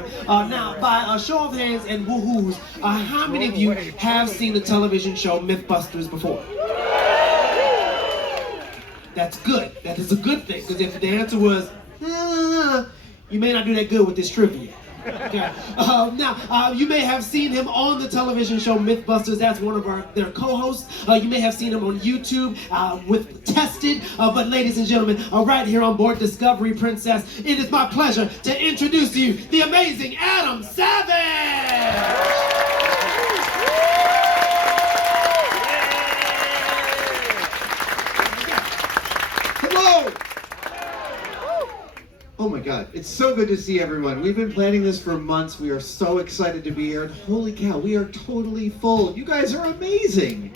right. Now, by a show of hands and woohoos, how many of you have seen the television show Mythbusters before? That's good. That is a good thing, because if the answer was, you may not do that good with this trivia. Okay. Now, you may have seen him on the television show Mythbusters. That's one of their co-hosts. You may have seen him on YouTube with Tested. But ladies and gentlemen, right here on board Discovery Princess, it is my pleasure to introduce to you the amazing Adam Savage! Hello! Oh my God, it's so good to see everyone. We've been planning this for months. We are so excited to be here. And holy cow, we are totally full. You guys are amazing.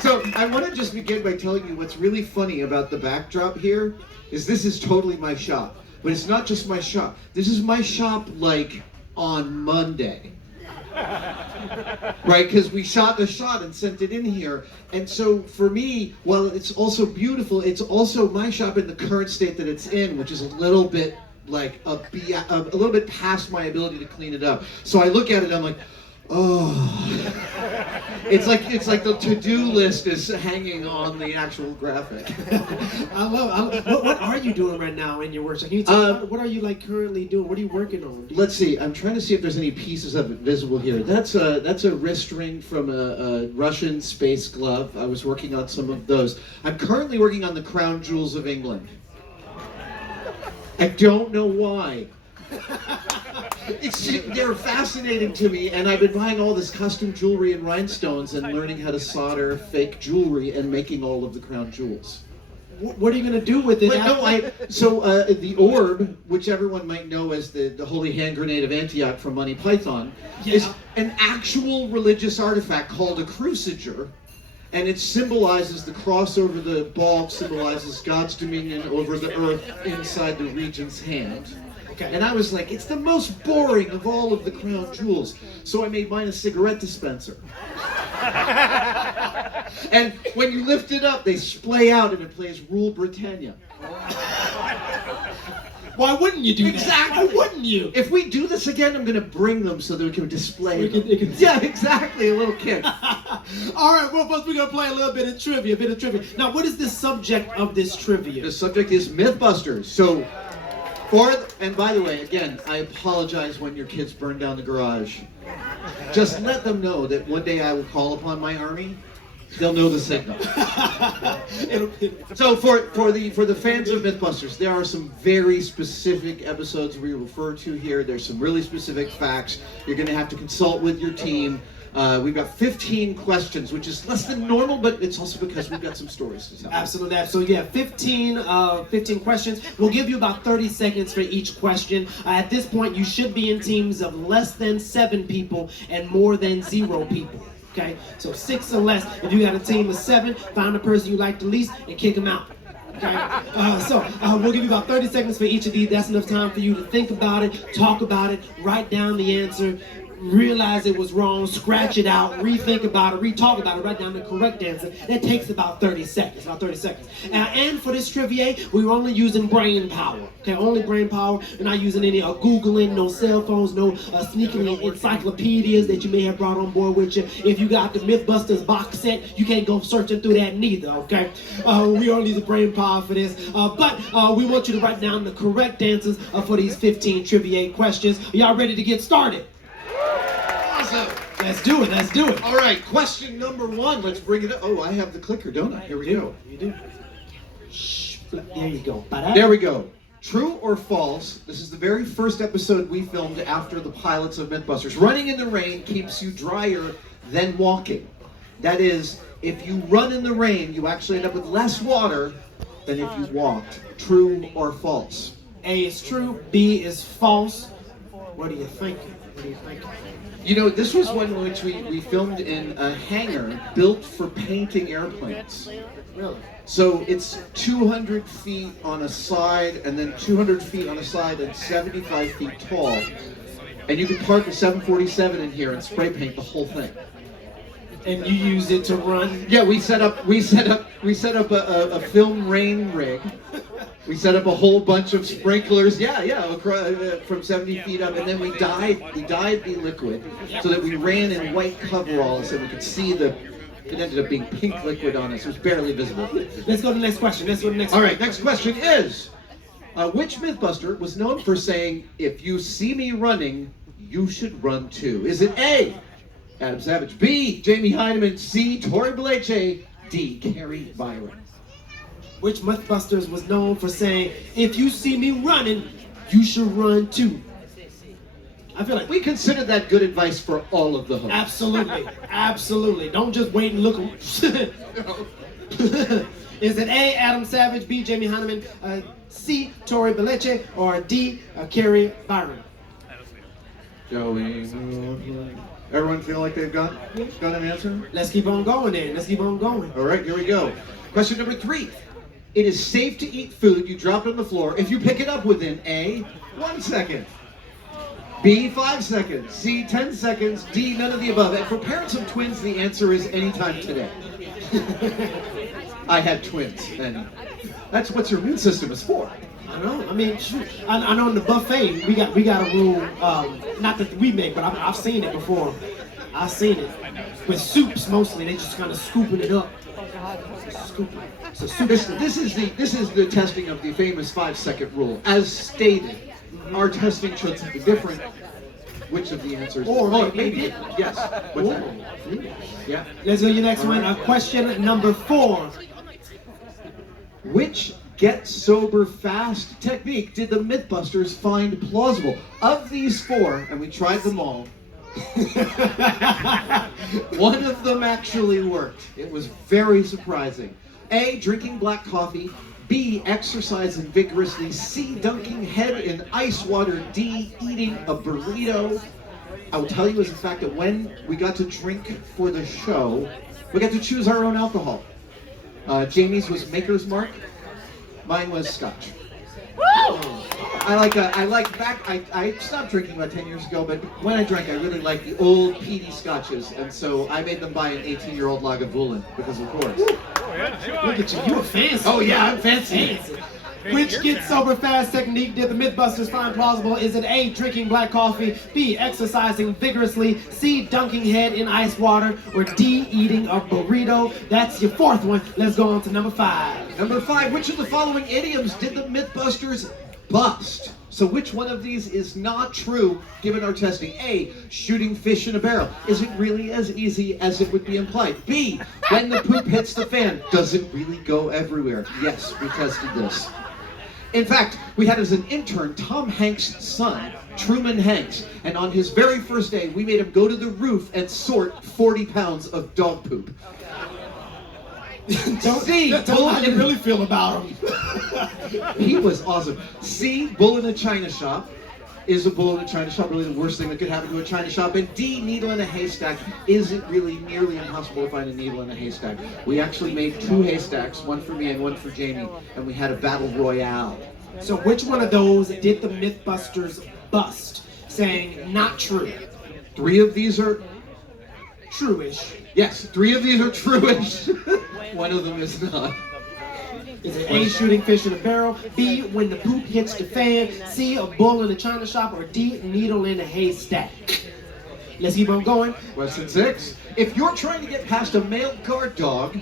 So I want to just begin by telling you what's really funny about the backdrop here is this is totally my shop. But it's not just my shop. This is my shop like on Monday. Right, because we shot the shot and sent it in here. And so for me, while it's also beautiful, it's also my shop in the current state that it's in, which is a little bit like a little bit past my ability to clean it up. So I look at it, I'm like, oh. It's like the to-do list is hanging on the actual graphic. I love. What are you doing right now in your workshop? Can you tell me, what are you like currently doing? What are you working on? Let's see. I'm trying to see if there's any pieces of it visible here. That's a wrist ring from a Russian space glove. I was working on some of those. I'm currently working on the crown jewels of England. I don't know why. They're fascinating to me, and I've been buying all this custom jewelry and rhinestones and learning how to solder fake jewelry and making all of the crown jewels. What are you going to do with it? The orb, which everyone might know as the holy hand grenade of Antioch from Monty Python, is an actual religious artifact called a cruciger, and it symbolizes the cross over the ball, symbolizes God's dominion over the earth inside the regent's hand. Okay. And I was like, it's the most boring of all of the crown jewels. So I made mine a cigarette dispenser. And when you lift it up, they splay out and it plays Rule Britannia. Why wouldn't you do that? Exactly. Why wouldn't you? If we do this again, I'm going to bring them so that we can display them. Yeah, exactly, a little kid. All right, well, first we're going to play a little bit of trivia, Now, what is the subject of this trivia? The subject is Mythbusters. So, and by the way, again, I apologize when your kids burn down the garage. Just let them know that one day I will call upon my army. They'll know the signal. So for the fans of Mythbusters, there are some very specific episodes we refer to here. There's some really specific facts. You're going to have to consult with your team. We've got 15 questions, which is less than normal, but it's also because we've got some stories to tell. Absolutely. So yeah, 15 questions. We'll give you about 30 seconds for each question. At this point, you should be in teams of less than 7 people and more than 0 people. Okay, so 6 or less. If you got a team of 7, find the person you like the least and kick them out. Okay, we'll give you about 30 seconds for each of these. That's enough time for you to think about it, talk about it, write down the answer, realize it was wrong, scratch it out, rethink about it, re-talk about it, write down the correct answer. That takes about 30 seconds, and for this trivia, we were only using brain power, okay, only brain power. We're not using any Googling, no cell phones, no sneaking encyclopedias that you may have brought on board with you. If you got the Mythbusters box set, you can't go searching through that neither, okay? We only use the brain power for this, but we want you to write down the correct answers for these 15 trivia questions. Are y'all ready to get started? Let's do it. All right, question number 1. Let's bring it up. Oh, I have the clicker, don't I? Here we go. You do. Shh. There you go. There we go. True or false? This is the very first episode we filmed after the pilots of Mythbusters. Running in the rain keeps you drier than walking. That is, if you run in the rain, you actually end up with less water than if you walked. True or false? A is true. B is false. What do you think? You know, this was one in which we filmed in a hangar built for painting airplanes. Really? So it's 200 feet on a side, and then 200 feet on a side, and 75 feet tall. And you can park a 747 in here and spray paint the whole thing. And you use it to run? Yeah, we set up a film rain rig. We set up a whole bunch of sprinklers, from 70 feet up, and then we dyed the liquid so that we ran in white coveralls so we could see it ended up being pink liquid on us. It was barely visible. Let's go to the next question. All right, next question is, which Mythbuster was known for saying, "If you see me running, you should run too"? Is it A, Adam Savage, B, Jamie Heineman, C, Tori Belice, D, Carrie Byron? Which Mythbusters was known for saying, "If you see me running, you should run too"? I feel like We consider that good advice for all of the hosts. absolutely. Don't just wait and look. Is it A, Adam Savage, B, Jamie Heineman, C, Tori Belice, or D, Carrie Byron? Joey, everyone feel like they've got an answer? Let's keep on going then. Let's keep on going. All right, here we go. Question number 3. It is safe to eat food you drop it on the floor if you pick it up within A, 1 second, B, 5 seconds, C, 10 seconds, D, none of the above. And for parents of twins, the answer is anytime today. I had twins, and that's what your immune system is for. I know. I mean, shoot. I know in the buffet we got a rule. Not that we make, but I've seen it before. I've seen it with soups mostly. They just kind of scooping it up. Scooping. So This is the testing of the famous 5-second rule. As stated, our testing should be different. Which of the answers? Or maybe. Yes. What's that? Yeah. Let's go to your next one. Question number 4. Which get sober fast technique did the Mythbusters find plausible? Of these 4, and we tried them all, one of them actually worked. It was very surprising. A, drinking black coffee. B, exercising vigorously. C, dunking head in ice water. D, eating a burrito. I will tell you as a fact that when we got to drink for the show, we got to choose our own alcohol. Jamie's was Maker's Mark. Mine was Scotch. I stopped drinking about 10 years ago, but when I drank, I really liked the old peaty scotches, and so I made them buy an 18-year-old Lagavulin, because of course. Look at you, you a fancy. Oh yeah, I'm fancy. Which get sober fast technique did the Mythbusters find plausible? Is it A, drinking black coffee, B, exercising vigorously, C, dunking head in ice water, or D, eating a burrito? That's your 4th one. Let's go on to number 5. Number 5, which of the following idioms did the Mythbusters bust? So which one of these is not true given our testing? A, shooting fish in a barrel. Is it really as easy as it would be implied? B, when the poop hits the fan, does it really go everywhere? Yes, we tested this. In fact, we had as an intern Tom Hanks' son, Truman Hanks, and on his very first day, we made him go to the roof and sort 40 pounds of dog poop. Tell how you really feel about him. He was awesome. C, bull in a china shop. Is a bull in a china shop really the worst thing that could happen to a china shop? And D, needle in a haystack. Is it really nearly impossible to find a needle in a haystack? We actually made 2 haystacks, one for me and one for Jamie, and we had a battle royale. So which one of those did the Mythbusters bust? Saying not true. 3 of these are True-ish. Yes, 3 of these are true-ish. One of them is not. Is it A, shooting fish in a barrel, B, when the poop hits the fan, C, a bull in a china shop, or D, needle in a haystack? Let's keep on going. Question 6. If you're trying to get past a male guard dog,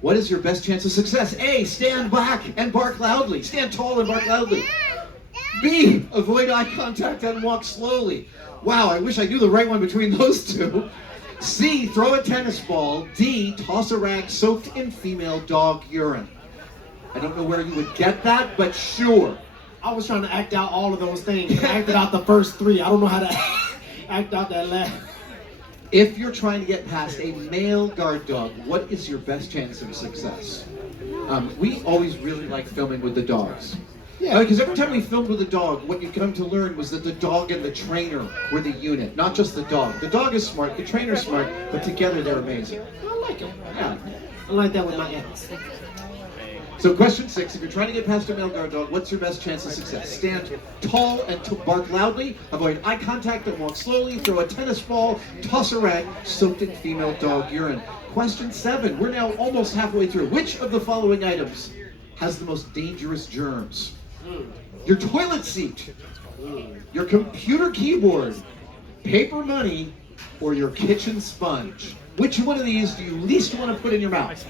what is your best chance of success? A, stand back and bark loudly. Stand tall and bark loudly. B, avoid eye contact and walk slowly. Wow, I wish I knew the right one between those 2. C, throw a tennis ball. D, toss a rag soaked in female dog urine. I don't know where you would get that, but sure. I was trying to act out all of those things. I acted out the first 3. I don't know how to act out that last. If you're trying to get past a male guard dog, what is your best chance of success? We always really like filming with the dogs. Yeah, because every time we filmed with a dog, what you come to learn was that the dog and the trainer were the unit, not just the dog. The dog is smart, the trainer's smart, but together they're amazing. I like it. Yeah. I like that with my ex. So question 6, if you're trying to get past a male guard dog, what's your best chance of success? Stand tall and bark loudly, avoid eye contact and walk slowly, throw a tennis ball, toss a rag soaked in female dog urine. Question 7, we're now almost halfway through. Which of the following items has the most dangerous germs? Your toilet seat, your computer keyboard, paper money, or your kitchen sponge? Which one of these do you least want to put in your mouth?